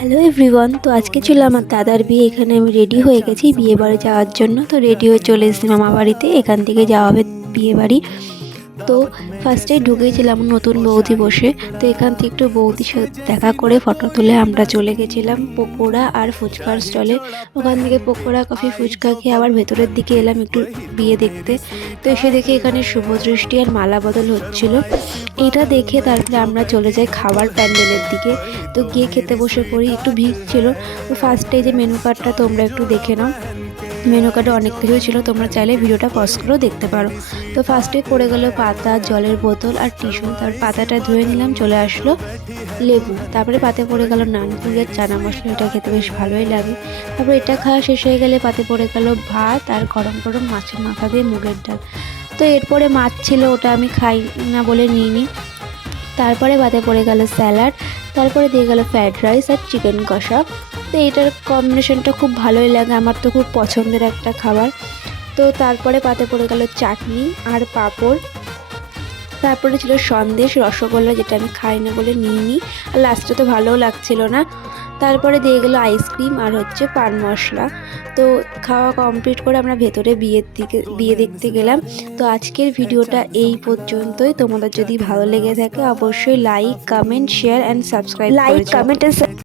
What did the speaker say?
Hello everyone. তো আজকে ছিল আমার দাদার বিয়ে। এখানে আমি রেডি হয়ে গেছি বিয়ে বাড়ি যাওয়ার জন্য। তো রেডি হয়ে চলে এসেছি মামা বাড়িতে। এখান থেকে যাওয়া হবে বিয়ে বাড়ি। তো ফার্স্টে ঢুকেছিলাম নতুন বৌদি বসে। তো এখান থেকে একটু বৌদির সাথে দেখা করে ফটো তুলে আমরা চলে গেছিলাম পকোড়া আর ফুচকার স্টলে। ওখান থেকে পকোড়া কফি ফুচকা খেয়ে আবার ভেতরের দিকে এলাম একটু বিয়ে দেখতে। তো এসে দেখে এখানে শুভদৃষ্টি আর মালা বদল হচ্ছিল। এটা দেখে তারপরে আমরা চলে যাই খাবার প্যান্ডেলের দিকে। তো গিয়ে খেতে বসে পড়ি, একটু ভিড় ছিল। তো ফার্স্টে যে মেনু কার্ডটা তোমরা একটু দেখে নাও। মেনু কার্ডে অনেক কিছুই ছিল, তোমরা চাইলে ভিডিওটা পজ করেও দেখতে পারো। তো ফার্স্টে পড়ে গেল পাতা, জলের বোতল আর টিস্যু। তারপর পাতাটা ধুয়ে নিলাম, চলে আসলো লেবু। তারপরে পাতে পড়ে গেল নানপুরি আর চানা মশলা, এটা খেতে বেশ ভালোই লাগে। তারপর এটা খাওয়া শেষ হয়ে গেলে পাতে পড়ে গেল ভাত আর গরম গরম মাছের মাথা দিয়ে মুগের ডাল। তো এরপরে মাছ ছিল, ওটা আমি খাই না বলে নিইনি। তারপরে পাতে পড়ে গেল স্যালাড। তারপরে দিয়ে গেল ফ্রায়েড রাইস আর চিকেন কষা। তো এটার কম্বিনেশনটা খুব ভালোই লাগে, আমার তো খুব পছন্দের একটা খাবার। তো তারপরে পাতে পড়ে গেল চাটনি আর পাঁপড়। তারপরে ছিল সন্দেশ, রসগোল্লা, যেটা আমি খাই না বলে নিইনি। আর লাস্টে তো ভালোও লাগছিল না। তারপরে দিয়ে গেলো আইসক্রিম আর হচ্ছে পান মশলা। তো খাওয়া কমপ্লিট করে আমরা ভেতরে বিয়ে দেখতে গেলাম। তো আজকের ভিডিওটা এই পর্যন্তই। তোমাদের যদি ভালো লেগে থাকে অবশ্যই like, comment, share and subscribe করে